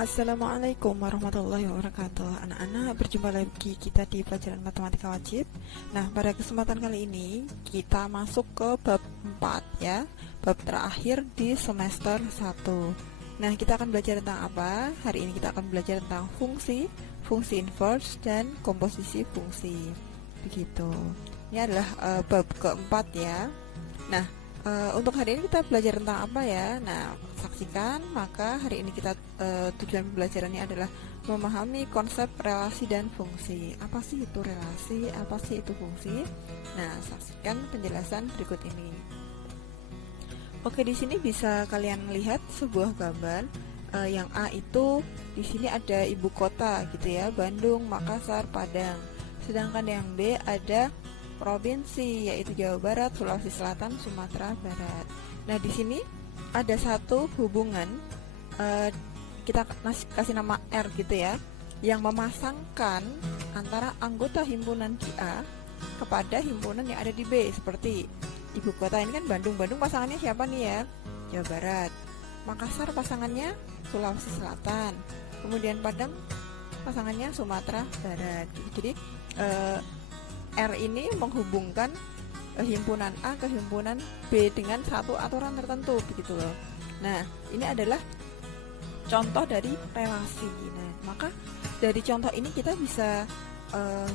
Assalamualaikum warahmatullahi wabarakatuh. Anak-anak, berjumpa lagi kita di pelajaran matematika wajib. Nah, pada kesempatan kali ini kita masuk ke bab 4 ya. Bab terakhir di semester 1. Nah, kita akan belajar tentang apa? Hari ini kita akan belajar tentang fungsi, fungsi inverse dan komposisi fungsi. Begitu. Ini adalah bab keempat ya. Nah, untuk hari ini kita belajar tentang apa ya? Nah, saksikan. Maka hari ini kita tujuan pembelajarannya adalah memahami konsep relasi dan fungsi. Apa sih itu relasi? Apa sih itu fungsi? Nah, saksikan penjelasan berikut ini. Oke, di sini bisa kalian lihat sebuah gambar. Yang A itu di sini ada ibu kota gitu ya, Bandung, Makassar, Padang. Sedangkan yang B ada provinsi, yaitu Jawa Barat, Sulawesi Selatan, Sumatera Barat. Nah, di sini ada satu hubungan, kita kasih nama R gitu ya, yang memasangkan antara anggota himpunan di A kepada himpunan yang ada di B. Seperti ibu kota ini kan Bandung. Bandung pasangannya siapa nih ya? Jawa Barat. Makassar pasangannya Sulawesi Selatan. Kemudian Padang pasangannya Sumatera Barat. Jadi R ini menghubungkan himpunan A ke himpunan B dengan satu aturan tertentu begitu loh. Nah, ini adalah contoh dari relasi. Nah, maka dari contoh ini kita bisa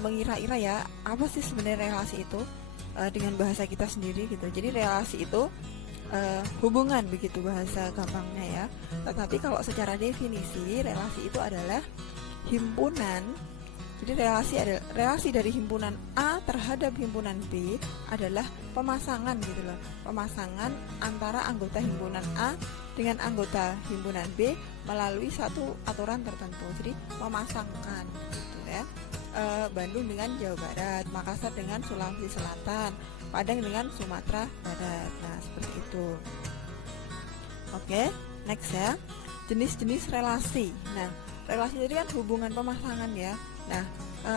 mengira-ira ya, apa sih sebenarnya relasi itu dengan bahasa kita sendiri gitu. Jadi relasi itu hubungan begitu bahasa gampangnya ya. Tetapi kalau secara definisi, relasi itu adalah himpunan. Jadi relasi dari himpunan A terhadap himpunan B adalah pemasangan gitu loh. Pemasangan antara anggota himpunan A dengan anggota himpunan B melalui satu aturan tertentu. Jadi memasangkan gitu ya. Bandung dengan Jawa Barat, Makassar dengan Sulawesi Selatan, Padang dengan Sumatera Barat. Nah, seperti itu. Oke, next ya. Jenis-jenis relasi. Nah, relasi itu kan hubungan pemasangan ya. Nah,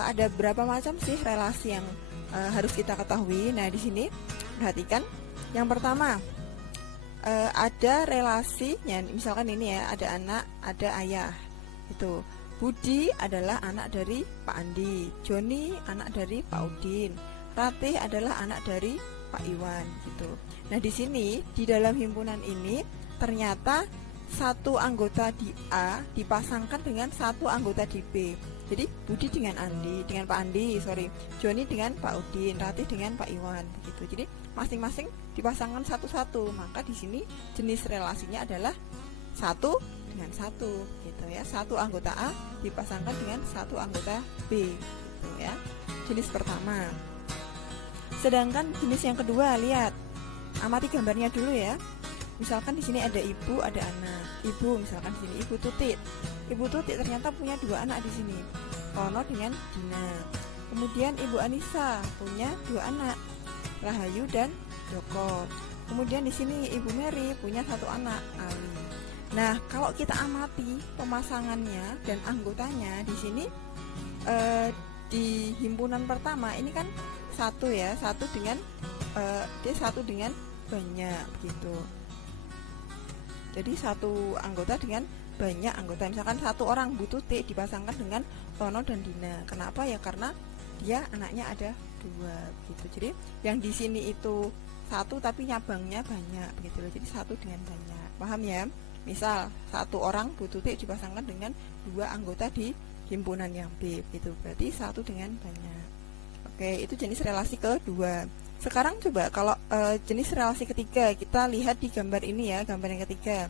ada berapa macam sih relasi yang harus kita ketahui? Nah, di sini perhatikan. Yang pertama, ada relasinya. Misalkan ini ya, ada anak, ada ayah. Itu Budi adalah anak dari Pak Andi, Joni anak dari Pak Udin, Ratih adalah anak dari Pak Iwan gitu. Nah, di sini di dalam himpunan ini ternyata satu anggota di A dipasangkan dengan satu anggota di B. Jadi Budi dengan Pak Andi, Joni dengan Pak Udin, Ratih dengan Pak Iwan begitu. Jadi masing-masing dipasangkan satu-satu. Maka di sini jenis relasinya adalah satu dengan satu gitu ya. Satu anggota A dipasangkan dengan satu anggota B gitu ya. Jenis pertama. Sedangkan jenis yang kedua, lihat. Amati gambarnya dulu ya. Misalkan di sini ada ibu, ada anak. Ibu, misalkan di sini Ibu Tutit. Ibu Tutit ternyata punya dua anak di sini, Rono dengan Dina. Kemudian Ibu Anissa punya dua anak, Rahayu dan Joko. Kemudian di sini Ibu Mary punya satu anak, Ali. Nah, kalau kita amati pemasangannya dan anggotanya di sini di himpunan pertama ini kan satu ya, dia satu dengan banyak gitu. Jadi satu anggota dengan banyak anggota. Misalkan satu orang Bu Tuti dipasangkan dengan Rono dan Dina. Kenapa ya? Karena dia anaknya ada dua gitu. Jadi yang di sini itu satu tapi nyabangnya banyak begitu loh. Jadi satu dengan banyak. Paham ya? Misal satu orang Bu Tuti dipasangkan dengan dua anggota di himpunan yang B gitu. Berarti satu dengan banyak. Oke, itu jenis relasi kedua. Sekarang coba kalau jenis relasi ketiga, kita lihat di gambar ini ya, gambar yang ketiga.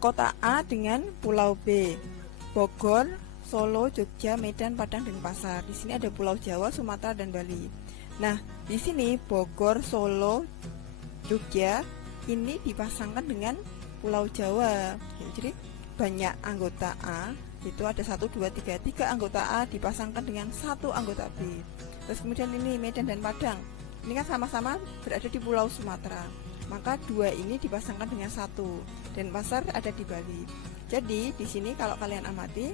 Kota A dengan Pulau B, Bogor, Solo, Jogja, Medan, Padang, dan Pasar. Di sini ada Pulau Jawa, Sumatera, dan Bali. Nah, di sini Bogor, Solo, Jogja ini dipasangkan dengan Pulau Jawa. Jadi banyak anggota A, itu ada 1, 2, 3 anggota A dipasangkan dengan satu anggota B. Terus kemudian ini Medan dan Padang, ini kan sama-sama berada di Pulau Sumatera. Maka dua ini dipasangkan dengan satu. Dan Pasar ada di Bali. Jadi di sini kalau kalian amati,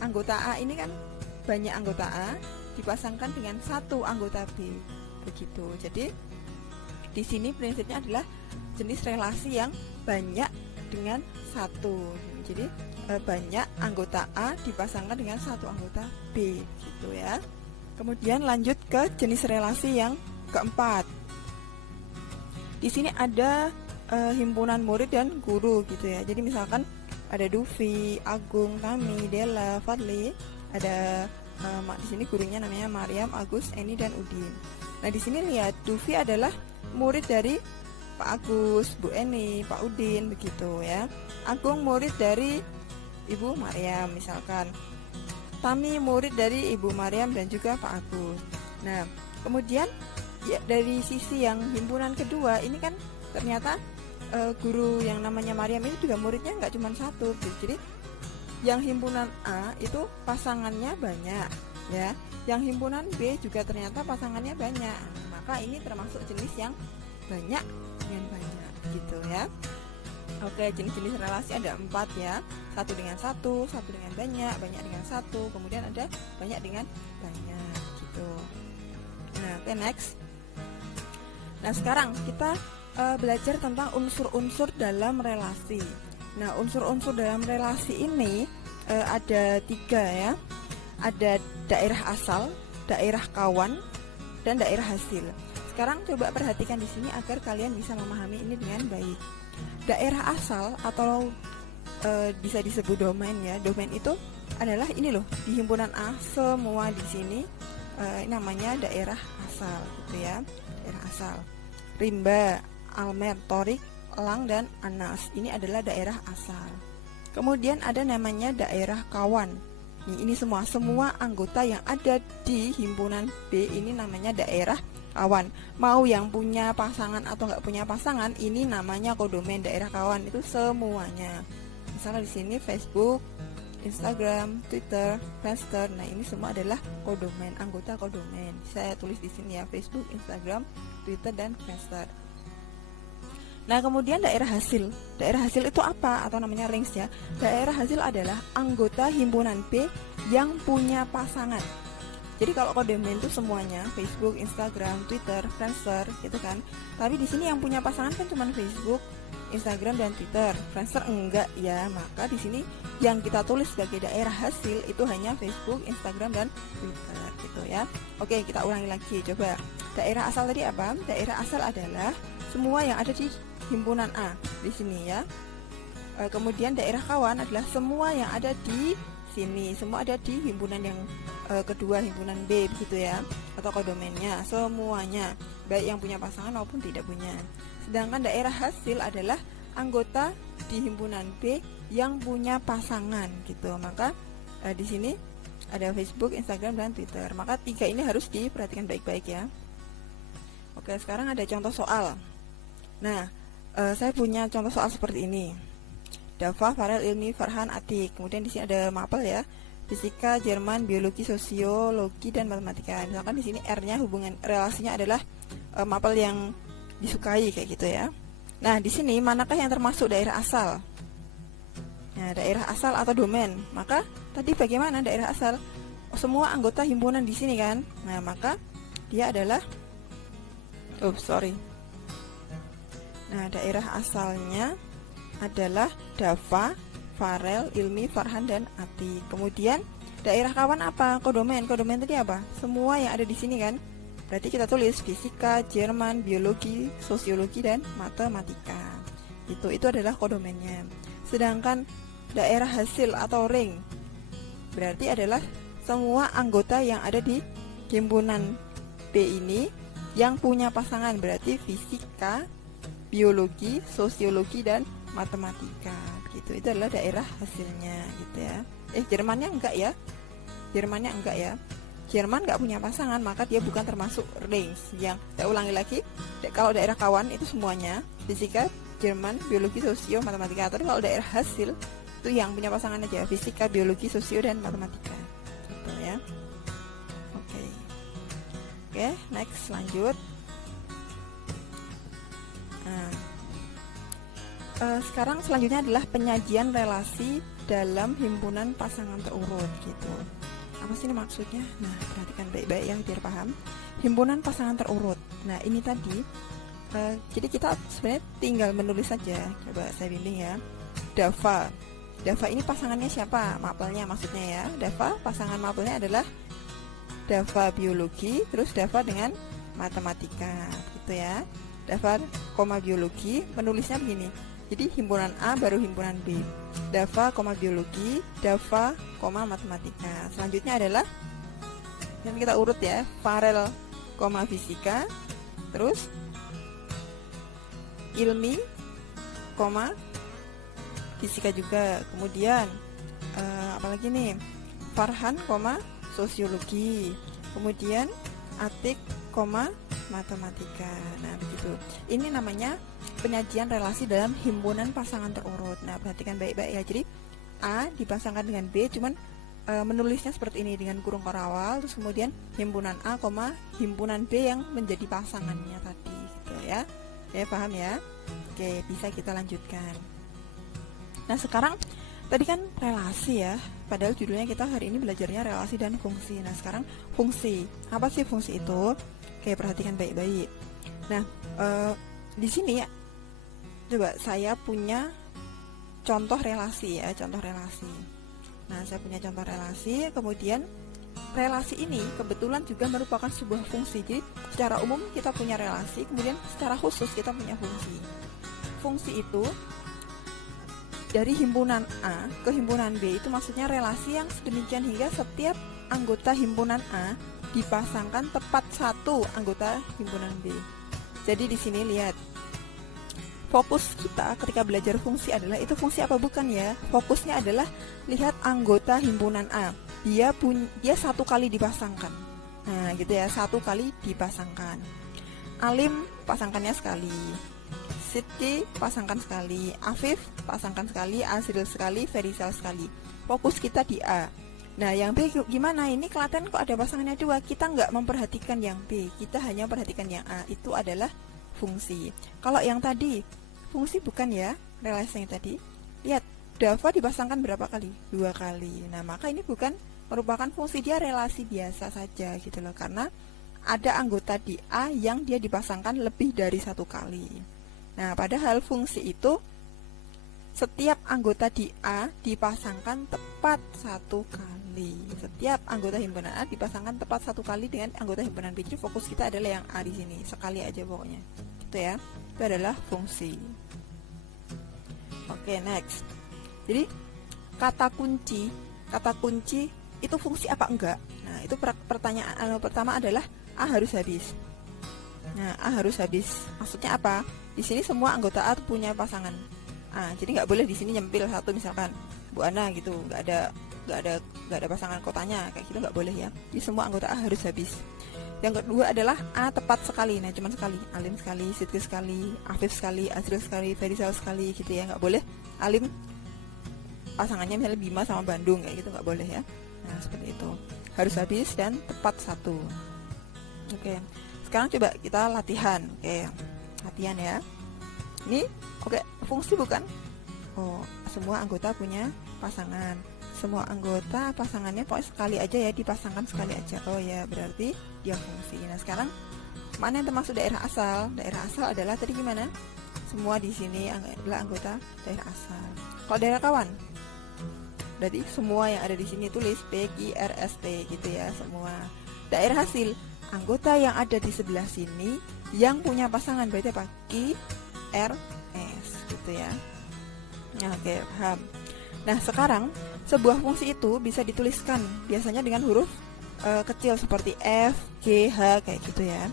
anggota A ini kan banyak anggota A dipasangkan dengan satu anggota B. Begitu. Jadi di sini prinsipnya adalah jenis relasi yang banyak dengan satu. Jadi banyak anggota A dipasangkan dengan satu anggota B gitu ya. Kemudian lanjut ke jenis relasi yang keempat. Di sini ada himpunan murid dan guru gitu ya. Jadi misalkan ada Dufi, Agung, Tami, Della, Fadli, ada di sini gurunya namanya Mariam, Agus, Eni dan Udin. Nah, di sini lihat Dufi adalah murid dari Pak Agus, Bu Eni, Pak Udin begitu ya. Agung murid dari Ibu Mariam misalkan. Tami murid dari Ibu Mariam dan juga Pak Agus. Nah, kemudian ya, dari sisi yang himpunan kedua ini kan ternyata guru yang namanya Mariam ini juga muridnya nggak cuma satu. Jadi yang himpunan A itu pasangannya banyak ya. Yang himpunan B juga ternyata pasangannya banyak. Maka ini termasuk jenis yang banyak dengan banyak gitu ya. Oke, jenis-jenis relasi ada 4 ya. Satu dengan satu dengan banyak, banyak dengan satu, kemudian ada banyak dengan banyak gitu. Nah, oke, next. Nah, sekarang kita belajar tentang unsur-unsur dalam relasi. Nah, unsur-unsur dalam relasi ini ada 3 ya. Ada daerah asal, daerah kawan, dan daerah hasil. Sekarang coba perhatikan di sini agar kalian bisa memahami ini dengan baik. Daerah asal atau bisa disebut domain ya. Domain itu adalah ini loh, di himpunan A semua di sini namanya daerah asal gitu ya. Daerah asal. Rimba, Almer, Torik, Elang dan Anas ini adalah daerah asal. Kemudian ada namanya daerah kawan. Ini semua anggota yang ada di himpunan B ini namanya daerah kawan. Mau yang punya pasangan atau nggak punya pasangan, ini namanya kodomen daerah kawan itu semuanya. Misalnya di sini Facebook, Instagram, Twitter, Friendster. Nah, ini semua adalah kodomen, anggota kodomen. Saya tulis di sini ya, Facebook, Instagram, Twitter dan Friendster. Nah, kemudian daerah hasil. Daerah hasil itu apa? Atau namanya rings ya. Daerah hasil adalah anggota himpunan B yang punya pasangan. Jadi kalau kodomen itu semuanya Facebook, Instagram, Twitter, Friendster gitu kan. Tapi di sini yang punya pasangan kan cuma Facebook, Instagram dan Twitter. Friendster enggak ya. Maka di sini yang kita tulis sebagai daerah hasil itu hanya Facebook, Instagram dan Twitter gitu ya. Oke, kita ulangi lagi coba. Daerah asal tadi apa? Daerah asal adalah semua yang ada di himpunan A di sini ya. Kemudian daerah kawan adalah semua yang ada di sini, semua ada di himpunan yang kedua, himpunan B begitu ya, atau kodomennya semuanya, baik yang punya pasangan maupun tidak punya. Sedangkan daerah hasil adalah anggota di himpunan B yang punya pasangan gitu. Maka di sini ada Facebook, Instagram dan Twitter. Maka 3 ini harus diperhatikan baik-baik ya. Oke, sekarang ada contoh soal. Nah, saya punya contoh soal seperti ini. Dafa, Farel, Ilmi, Farhan, Atik. Kemudian di sini ada mapel ya. Fisika, Jerman, biologi, sosiologi dan matematika. Misalkan di sini R-nya hubungan relasinya adalah mapel yang disukai kayak gitu ya. Nah, di sini manakah yang termasuk daerah asal? Nah, daerah asal atau domain. Maka tadi bagaimana daerah asal? Semua anggota himpunan di sini kan. Nah, maka dia adalah Nah, daerah asalnya adalah Dafa, Farel, Ilmi, Farhan dan Ati. Kemudian daerah kawan apa? Kodomen. Kodomen tadi apa? Semua yang ada di sini kan. Berarti kita tulis fisika, Jerman, biologi, sosiologi dan matematika. Itu adalah kodomennya. Sedangkan daerah hasil atau ring berarti adalah semua anggota yang ada di himpunan B ini yang punya pasangan, berarti fisika, biologi, sosiologi dan matematika gitu. Itu adalah daerah hasilnya gitu ya. Jermannya enggak ya. Jerman enggak punya pasangan, maka dia bukan termasuk range. Yang saya ulangi lagi, kalau daerah kawan itu semuanya fisika, Jerman, biologi, sosio, matematika. Tapi kalau daerah hasil itu yang punya pasangan aja, fisika, biologi, sosio dan matematika gitu ya. Oke, next, lanjut. Nah, sekarang selanjutnya adalah penyajian relasi dalam himpunan pasangan terurut gitu. Apa sih ini maksudnya? Nah, perhatikan baik-baik ya biar paham. Himpunan pasangan terurut. Nah, ini tadi jadi kita sebenarnya tinggal menulis saja. Coba saya bimbing ya. Dafa Dava ini pasangannya siapa? Mapelnya maksudnya ya. Dava, pasangan mapelnya adalah Dava biologi, terus Dava dengan matematika, gitu ya. Dava, biologi, menulisnya begini. Jadi himpunan A baru himpunan B. Dava, biologi, Dava, matematika. Selanjutnya adalah yang kita urut ya, Farel, fisika, terus Ilmi, fisika juga. Kemudian apalagi nih, Farhan, sosiologi. Kemudian Atik, matematika. Nah begitu. Ini namanya penyajian relasi dalam himpunan pasangan terurut. Nah perhatikan baik-baik ya. Jadi A dipasangkan dengan B, cuman menulisnya seperti ini dengan kurung korawal, terus kemudian himpunan A, himpunan B yang menjadi pasangannya tadi, gitu ya. Ya paham ya? Oke, bisa kita lanjutkan. Nah sekarang tadi kan relasi ya, padahal judulnya kita hari ini belajarnya relasi dan fungsi. Nah sekarang fungsi, apa sih fungsi itu? Oke, perhatikan baik-baik. Nah di sini ya, coba saya punya contoh relasi ya, contoh relasi. Nah saya punya contoh relasi, kemudian relasi ini kebetulan juga merupakan sebuah fungsi. Jadi secara umum kita punya relasi, kemudian secara khusus kita punya fungsi. Fungsi itu dari himpunan A ke himpunan B itu maksudnya relasi yang sedemikian hingga setiap anggota himpunan A dipasangkan tepat satu anggota himpunan B. Jadi di sini lihat, fokus kita ketika belajar fungsi adalah itu fungsi apa bukan ya? Fokusnya adalah lihat anggota himpunan A. Dia satu kali dipasangkan. Nah, gitu ya, satu kali dipasangkan. Alim pasangkannya sekali. Siti pasangkan sekali. Afif pasangkan sekali. Azril sekali. Ferisal sekali. Fokus kita di A. Nah, yang B gimana? Ini Klaten kok ada pasangannya dua. Kita nggak memperhatikan yang B. Kita hanya memperhatikan yang A. Itu adalah fungsi. Kalau yang tadi fungsi bukan ya, relasi yang tadi. Lihat, Dava dipasangkan berapa kali? 2 kali. Nah, maka ini bukan merupakan fungsi, dia relasi biasa saja gitu loh. Karena ada anggota di A yang dia dipasangkan lebih dari 1 kali. Nah, padahal fungsi itu setiap anggota di A dipasangkan tepat 1 kali. Setiap anggota himpunan A dipasangkan tepat 1 kali dengan anggota himpunan B. Jadi fokus kita adalah yang A di sini, sekali aja pokoknya. Gitu ya. Itu adalah fungsi. Oke, next. Jadi kata kunci itu fungsi apa enggak? Nah, itu pertanyaan pertama adalah A harus habis. Nah, A harus habis. Maksudnya apa? Di sini semua anggota A punya pasangan A. Jadi nggak boleh di sini nyempil satu, misalkan Bu Ana gitu, nggak ada pasangan kotanya kayak gitu, nggak boleh ya. Jadi semua anggota A harus habis. Yang kedua adalah A tepat sekali. Nah, cuma sekali. Alim sekali, Siti sekali, Afif sekali, Azril sekali, Ferisal sekali gitu ya. Nggak boleh Alim pasangannya misalnya Bima sama Bandung kayak gitu, nggak boleh ya. Nah, seperti itu. Harus habis dan tepat satu. Oke. Sekarang coba kita latihan. Oke. Latihan ya. Ini oke, fungsi bukan? Oh, semua anggota punya pasangan. Semua anggota pasangannya pokoknya sekali aja ya, dipasangkan sekali aja. Oh ya, berarti dia fungsi. Nah, sekarang mana yang termasuk daerah asal? Daerah asal adalah tadi gimana? Semua di sini adalah anggota daerah asal. Kalau daerah kawan, berarti semua yang ada di sini tulis P, Q, R, S, T gitu ya, semua. Daerah hasil, anggota yang ada di sebelah sini yang punya pasangan berarti apa? Q, R, S gitu ya. Nah, oke, paham. Nah, sekarang sebuah fungsi itu bisa dituliskan biasanya dengan huruf kecil seperti F, G, H kayak gitu ya.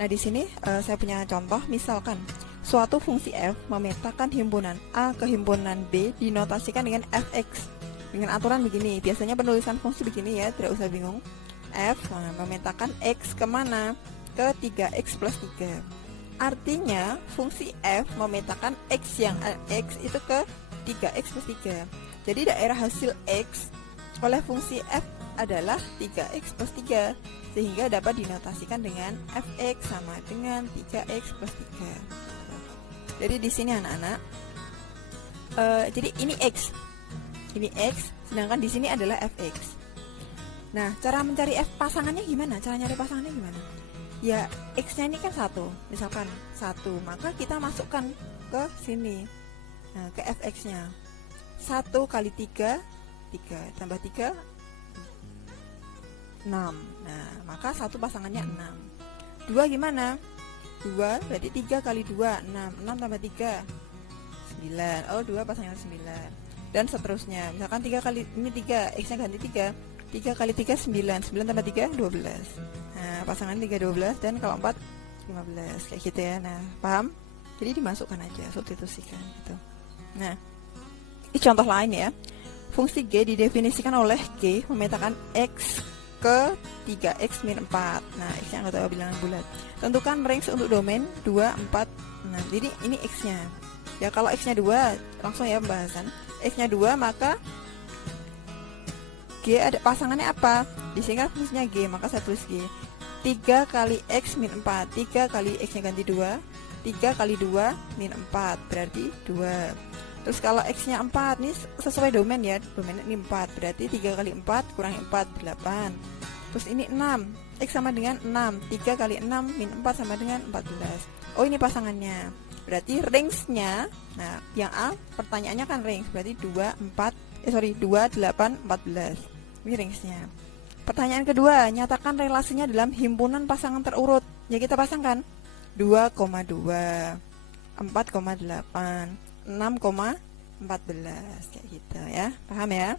Nah, di sini saya punya contoh, misalkan suatu fungsi F memetakan himpunan A ke himpunan B dinotasikan dengan Fx. Dengan aturan begini, biasanya penulisan fungsi begini ya, tidak usah bingung. F memetakan X kemana? Ke 3X plus 3. Artinya fungsi F memetakan X yang X itu ke 3X plus 3. Jadi daerah hasil X oleh fungsi F adalah 3X plus 3, sehingga dapat dinotasikan dengan Fx sama dengan 3X plus 3. Jadi di sini anak-anak, jadi ini X, sedangkan di sini adalah Fx. Nah, cara mencari F pasangannya gimana? Cara nyari pasangannya gimana? Ya, X-nya ini kan 1, misalkan 1, maka kita masukkan ke sini, nah, ke Fx-nya. 1 kali 3, 3 tambah 3, 6. Nah, maka satu pasangannya 6. 2 gimana? 2 berarti 3 kali 2, 6. 6 tambah 3, 9. Oh, 2 pasangannya 9. Dan seterusnya. Misalkan 3 kali, ini 3, X-nya ganti 3. 3 kali 3, 9. 9 tambah 3, 12. Nah, pasangan 3, 12. Dan kalau 4, 15. Kayak gitu ya. Nah, paham? Jadi dimasukkan aja, substitusikan gitu. Nah, ini contoh lain ya. Fungsi G didefinisikan oleh G memetakan X ke 3X min 4. Nah, X-nya anggota bilangan bulat. Tentukan range untuk domain 2, 4, 6. Jadi ini X-nya. Ya, kalau X-nya 2, langsung ya pembahasan. X-nya 2, maka G ada pasangannya apa? Disingkat fungsinya G, maka saya tulis G. 3 kali X min 4. 3 kali X-nya ganti 2. 3 kali 2 min 4. Berarti 2. Terus kalau X-nya 4, ini sesuai domain ya. Domainnya ini 4. Berarti 3 kali 4 kurangi 4, 8. Terus ini 6. X sama dengan 6. 3 kali 6 min 4 sama dengan 14. Oh, ini pasangannya. Berarti range-nya, nah yang A pertanyaannya kan range. Berarti 2, 8, 14. Ini range-nya. Pertanyaan kedua, nyatakan relasinya dalam himpunan pasangan terurut. Ya, kita pasangkan 2,2, 4,8, 6,14 kayak gitu ya. Paham ya?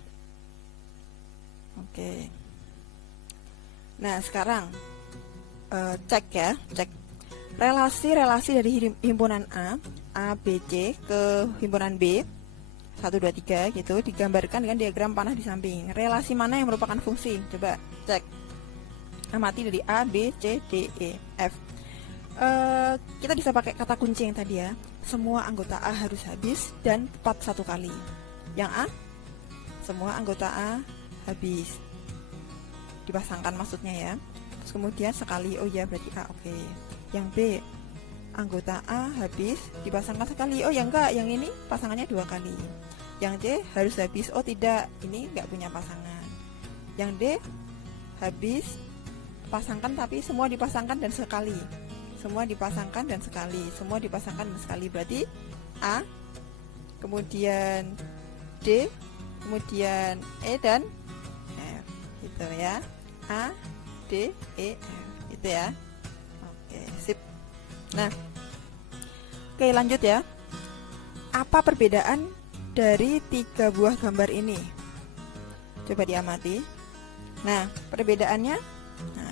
Oke. Nah, sekarang cek ya, cek relasi-relasi dari himpunan A, B, C ke himpunan B 1, 2, 3 gitu digambarkan dengan diagram panah di samping. Relasi mana yang merupakan fungsi? Coba cek. Amati dari A, B, C, D, E, F. Kita bisa pakai kata kunci yang tadi ya. Semua anggota A harus habis dan tepat 1 kali. Yang A, semua anggota A habis. Dipasangkan maksudnya ya. Terus kemudian sekali, oh ya berarti A, oke. Yang B, anggota A habis dipasangkan sekali. Oh ya enggak, yang ini pasangannya 2 kali. Yang D harus habis. Oh tidak, ini enggak punya pasangan. Yang D habis pasangkan tapi semua dipasangkan dan sekali. Semua dipasangkan dan sekali. Semua dipasangkan dan sekali. Berarti A, kemudian D, kemudian E dan F. Gitu ya. A, D, E, F. Gitu ya. Oke, sip. Nah, oke lanjut ya. Apa perbedaan dari 3 buah gambar ini? Coba diamati. Nah, perbedaannya, nah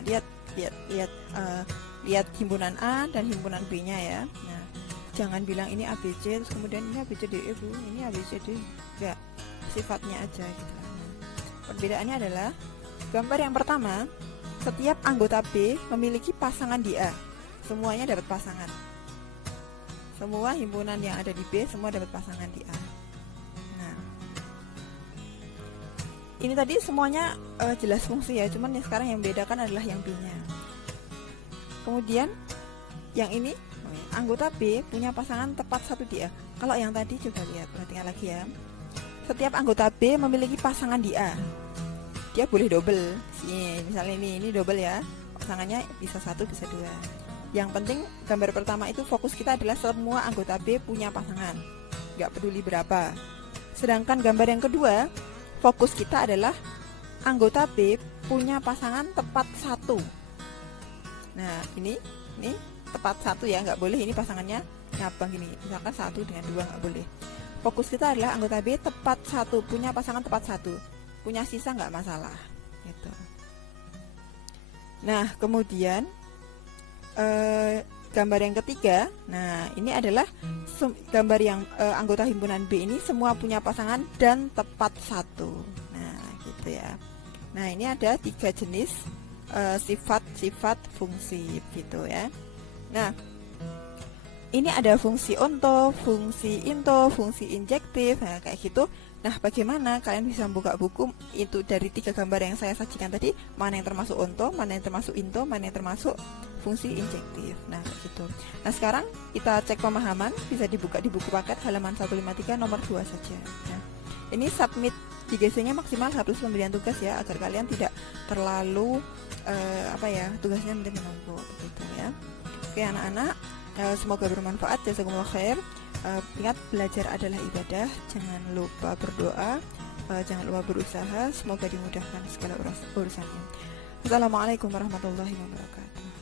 lihat himpunan A dan himpunan B-nya ya. Nah, jangan bilang ini ABC terus kemudian ini ABCDE Bu, ini ABCD. Enggak, sifatnya aja gitu. Nah, perbedaannya adalah gambar yang pertama, setiap anggota B memiliki pasangan di A. Semuanya dapat pasangan. Semua himpunan yang ada di B semua dapat pasangan di A. Nah, ini tadi semuanya jelas fungsi ya, cuman yang sekarang yang membedakan adalah yang B-nya. Kemudian yang ini anggota B punya pasangan tepat 1 di A. Kalau yang tadi coba lihat, perhatikan lagi ya. Setiap anggota B memiliki pasangan di A. Dia boleh double. Misalnya ini double ya. Pasangannya bisa 1 bisa 2. Yang penting gambar pertama itu fokus kita adalah semua anggota B punya pasangan, nggak peduli berapa. Sedangkan gambar yang kedua, fokus kita adalah anggota B punya pasangan tepat 1. Nah ini tepat 1 ya, nggak boleh ini pasangannya ngabang gini. Misalkan 1 dengan 2 nggak boleh. Fokus kita adalah anggota B tepat 1, punya pasangan tepat 1. Punya sisa nggak masalah gitu. Nah kemudian gambar yang ketiga, nah ini adalah gambar yang anggota himpunan B ini semua punya pasangan dan tepat 1. Nah gitu ya. Nah ini ada 3 jenis sifat-sifat fungsi gitu ya. Nah ini ada fungsi onto, fungsi into, fungsi injektif, nah kayak gitu. Nah bagaimana kalian bisa membuka buku itu dari 3 gambar yang saya sajikan tadi, mana yang termasuk onto, mana yang termasuk into, mana yang termasuk fungsi injektif. Nah gitu. Nah sekarang kita cek pemahaman, bisa dibuka di buku paket halaman 153 nomor 2 saja. Nah, ini submit di GC-nya maksimal harus pemberian tugas ya, agar kalian tidak terlalu tugasnya nanti menumpuk gitu ya. Oke anak-anak, semoga bermanfaat. Jazakumullah khair. Ingat, belajar adalah ibadah. Jangan lupa berdoa, jangan lupa berusaha. Semoga dimudahkan segala urusannya. Assalamualaikum warahmatullahi wabarakatuh.